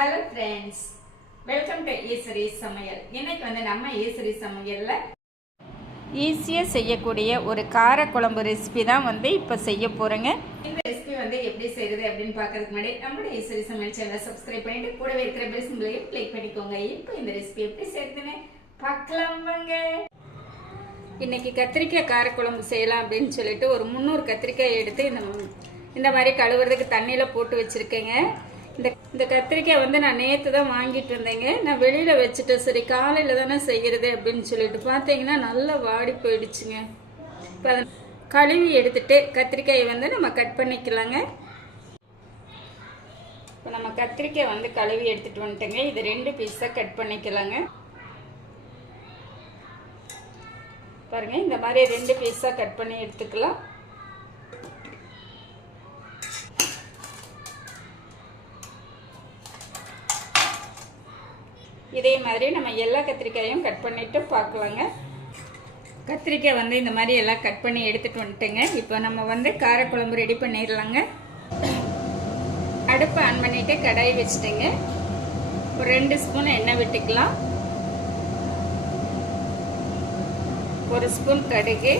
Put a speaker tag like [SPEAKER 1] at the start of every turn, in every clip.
[SPEAKER 1] Hello friends welcome to Eswari சமையல் இன்னைக்கு வந்து நம்ம ஈஸ்வரி சமையல்ல
[SPEAKER 2] ஈஸியாக செய்யக்கூடிய ஒரு காரக்குழம்பு ரெசிபி தான் வந்து இப்போ செய்ய போகிறேங்க
[SPEAKER 1] இந்த ரெசிபி வந்து எப்படி செய்யறது அப்படின்னு பார்க்கறதுக்கு முன்னாடி நம்மளோட ஈஸ்வரி சமையல் சேனலை சப்ஸ்கிரைப் பண்ணிட்டு கூடவே இருக்கிற பெல் சிம்பிளையும் கிளிக் பண்ணிக்கோங்க. இப்போ இந்த ரெசிபி எப்படி செய்யறதுன்னு பார்க்கலாம் வாங்க.
[SPEAKER 2] இன்னைக்கு கத்திரிக்காய் காரக்குழம்பு செய்யலாம் அப்படின்னு சொல்லிட்டு ஒரு முந்நூறு கத்திரிக்காய் எடுத்து இந்த இந்த மாதிரி கழுவுறதுக்கு தண்ணியில் போட்டு வச்சுருக்கேங்க. இந்த கத்திரிக்காய் வந்து நான் நேற்று தான் வாங்கிட்டு இருந்தேங்க. நான் வெளியில் வச்சுட்டேன் சரி காலையில் தானே செய்கிறது அப்படின்னு சொல்லிட்டு பார்த்தீங்கன்னா நல்லா வாடி போயிடுச்சுங்க. இப்போ அதை கழுவி எடுத்துட்டு கத்திரிக்காயை வந்து நம்ம கட் பண்ணிக்கலாங்க. இப்போ நம்ம கத்திரிக்காய் வந்து கழுவி எடுத்துகிட்டு வந்துட்டேங்க. இது ரெண்டு பீஸாக கட் பண்ணிக்கலாங்க. பாருங்கள் இந்த மாதிரி ரெண்டு பீஸாக கட் பண்ணி எடுத்துக்கலாம். இதே மாதிரி நம்ம எல்லா கத்திரிக்காயும் கட் பண்ணிவிட்டு பார்க்கலாங்க. கத்திரிக்காய் வந்து இந்த மாதிரி எல்லாம் கட் பண்ணி எடுத்துகிட்டு வந்துட்டேங்க. இப்போ நம்ம வந்து காரக்குழம்பு ரெடி பண்ணிடலாங்க. அடுப்பை ஆன் பண்ணிவிட்டு கடாய் வச்சுட்டேங்க. ஒரு ரெண்டு ஸ்பூன் எண்ணெய் விட்டுக்கலாம். ஒரு ஸ்பூன் கடுகு.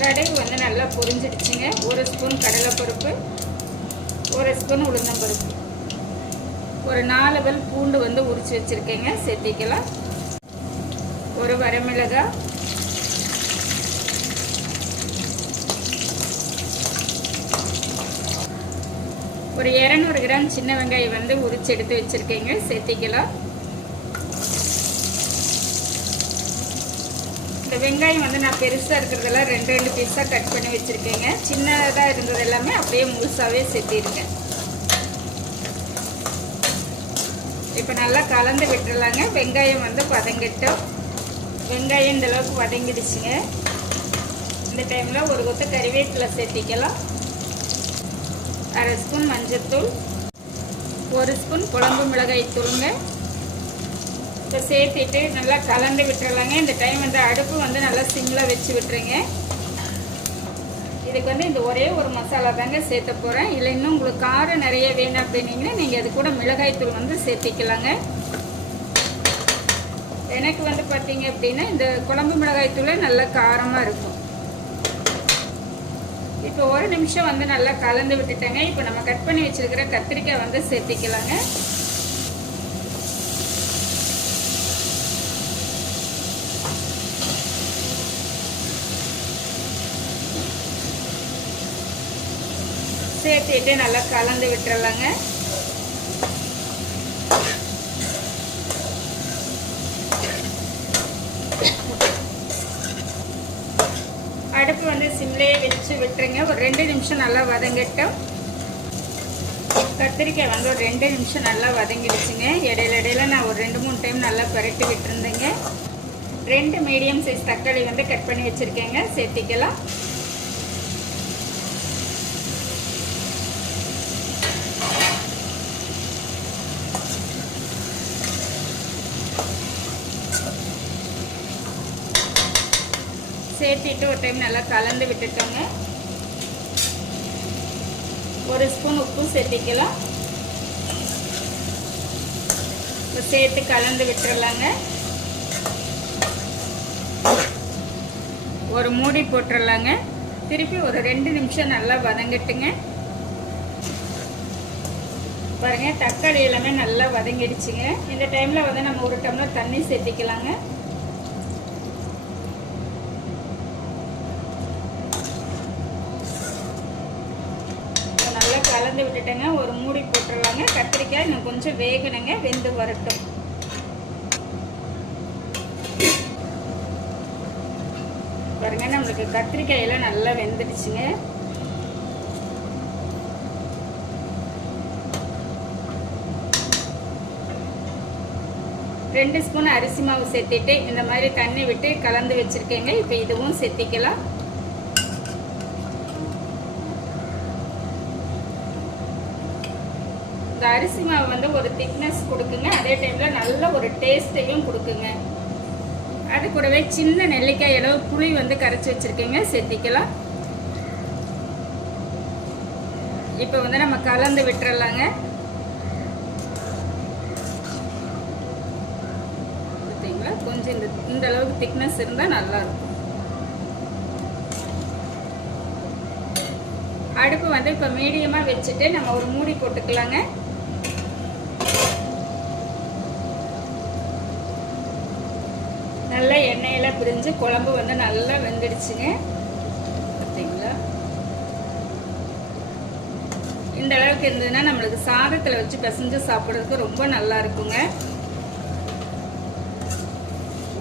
[SPEAKER 2] கடுகு வந்து நல்லா பொரிஞ்சிடுச்சுங்க. ஒரு ஸ்பூன் கடலைப்பருப்பு. ஒரு ஸ்பூன் உளுந்தம்பருப்பு. ஒரு நாலு பல் பூண்டு வந்து உரிச்சு வச்சுருக்கேங்க. சேர்த்திக்கலாம். ஒரு வரமிளகாய் ஒரு இரநூறு கிராம் சின்ன வெங்காயம் வந்து உரிச்சு எடுத்து வச்சுருக்கேங்க. சேர்த்திக்கலாம். இந்த வெங்காயம் வந்து நான் பெருசாக இருக்கிறதெல்லாம் ரெண்டு ரெண்டு பீஸாக கட் பண்ணி வச்சுருக்கேங்க. சின்னதாக இருந்தது எல்லாமே அப்படியே முழுசாகவே சேர்த்திருக்கேன் இப்போ நல்லா கலந்து விட்டுறலாங்க வெங்காயம் வந்து பதங்கிட்டோம் வெங்காயம் இந்த அளவுக்கு வதங்கிடுச்சுங்க. இந்த டைமில் ஒரு கொத்து கறிவேப்பிலை சேர்த்திக்கலாம். அரை ஸ்பூன் மஞ்சத்தூள். ஒரு ஸ்பூன் குழம்பு மிளகாய் தூளுங்க. இப்போ சேர்த்திட்டு நல்லா கலந்து விட்டுறலாங்க இந்த டைம் வந்து அடுப்பு வந்து நல்லா சிம்மில் வச்சு விட்டுருங்க. இதுக்கு வந்து இந்த ஒரே ஒரு மசாலா தாங்க சேர்த்த போகிறேன் இல்லை இன்னும் உங்களுக்கு காரம் நிறைய வேணும் அப்படின்னீங்கன்னா நீங்கள் அது கூட மிளகாய்த்தூள் வந்து சேர்த்திக்கலாங்க. எனக்கு வந்து பார்த்தீங்க அப்படின்னா இந்த குழம்பு மிளகாய்த்தூளே நல்லா காரமாக இருக்கும். இப்போ ஒரு நிமிஷம் வந்து நல்லா கலந்து விட்டுட்டேங்க. இப்போ நம்ம கட் பண்ணி வச்சிருக்கிற கத்திரிக்காய் வந்து சேர்த்திக்கலாங்க. சேர்த்துட்டு நல்லா கலந்து விட்டுறலாங்க. அடுப்பு வந்து சிம்லேயே வச்சு விட்டுருங்க. ஒரு ரெண்டு நிமிஷம் நல்லா வதங்கட்டும். கத்திரிக்காய் வந்து ஒரு ரெண்டு நிமிஷம் நல்லா வதங்கிடுச்சுங்க. இடையில இடையில நான் ஒரு ரெண்டு மூணு டைம் நல்லா பரட்டி விட்டுருந்தேங்க. ரெண்டு மீடியம் சைஸ் தக்காளி வந்து கட் பண்ணி வச்சுருக்கேங்க. சேர்த்திக்கலாம். சேர்த்திட்டு ஒரு டைம் நல்லா கலந்து விட்டுட்டோங்க. ஒரு ஸ்பூன் உப்பும் சேர்த்திக்கலாம். சேர்த்து கலந்து விட்டுறலாங்க. ஒரு மூடி போட்டுடலாங்க திருப்பி ஒரு ரெண்டு நிமிஷம் நல்லா வதங்கட்டுங்க. பாருங்க தக்காளி எல்லாமே நல்லா வதங்கிடுச்சுங்க. இந்த டைமில் வந்து நம்ம ஒரு டம்ளர் தண்ணி சேர்த்திக்கலாங்க. நல்லா கலந்து விட்டுட்டேங்க ஒரு மூடி போட்டுடலாங்க. கத்திரிக்காய் இன்னும் கொஞ்சம் வேகணுங்க வெந்து வரட்டும். பாருங்க நம்மளுக்கு கத்திரிக்காயெல்லாம் நல்லா வெந்துடுச்சுங்க. ரெண்டு ஸ்பூன் அரிசி மாவு சேர்த்திட்டு இந்த மாதிரி தண்ணி விட்டு கலந்து வச்சுருக்கேங்க. இப்போ இதுவும் சேர்த்திக்கலாம். இந்த அரிசி மாவு வந்து ஒரு திக்னஸ் கொடுக்குங்க. அதே டைமில் நல்ல ஒரு டேஸ்ட்டையும் கொடுக்குங்க. அது கூடவே சின்ன நெல்லிக்காய் அளவு புளி வந்து கரைச்சி வச்சுருக்கேங்க. சேர்த்திக்கலாம். இப்போ வந்து நம்ம கலந்து விட்டுறலாங்க பார்த்தீங்களா கொஞ்சம் இந்த இந்த அளவுக்கு திக்னஸ் இருந்தால் நல்லா இருக்கும் அடுப்பு வந்து இப்போ மீடியமாக வச்சுட்டு நம்ம ஒரு மூடி போட்டுக்கலாங்க. நல்லா எண்ணெயெல்லாம் பிரிஞ்சு குழம்பு வந்து நல்லா வெந்துடுச்சுங்க. பார்த்தீங்களா இந்த அளவுக்கு இருந்ததுன்னா நம்மளுக்கு சாதத்தில் வச்சு பிசைஞ்சு சாப்பிட்றதுக்கு ரொம்ப நல்லா இருக்குங்க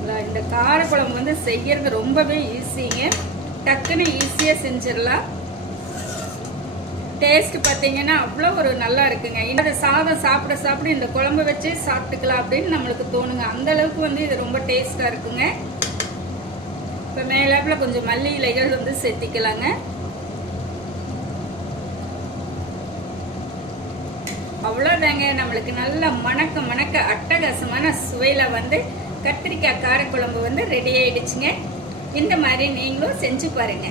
[SPEAKER 2] சரிங்களா? இந்த காரக்குழம்பு வந்து செய்யறது ரொம்பவே ஈஸிங்க டக்குன்னு ஈஸியாக செஞ்சிடலாம். டேஸ்ட் பார்த்தீங்கன்னா அவ்வளோ ஒரு நல்லா இருக்குங்க. இந்த சாதம் சாப்பிட சாப்பிட இந்த குழம்பு வச்சு சாப்பிட்டுக்கலாம் அப்படின்னு நம்மளுக்கு தோணுங்க. அந்த அளவுக்கு வந்து இது ரொம்ப டேஸ்ட்டாக இருக்குங்க. இப்போ மேலாப்பில் கொஞ்சம் மல்லி இலைகள் வந்து சேர்த்திக்கலாங்க. அவ்வளோதாங்க. நம்மளுக்கு நல்லா மணக்க மணக்க அட்டகாசமான சுவையில் வந்து கத்திரிக்காய் காரக்குழம்பு வந்து ரெடி ஆகிடுச்சுங்க இந்த மாதிரி நீங்களும் செஞ்சு பாருங்க.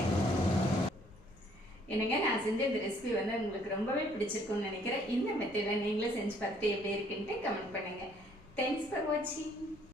[SPEAKER 1] என்னங்க நான் செஞ்ச இந்த ரெசிபி வந்து உங்களுக்கு ரொம்பவே பிடிச்சிருக்கும்னு நினைக்கிறேன். இந்த மெத்தடை நீங்களும் செஞ்சு பார்த்துட்டு எப்படி இருக்குன்ட்டு கமெண்ட் பண்ணுங்க. தேங்க்ஸ் ஃபார் வாட்சிங்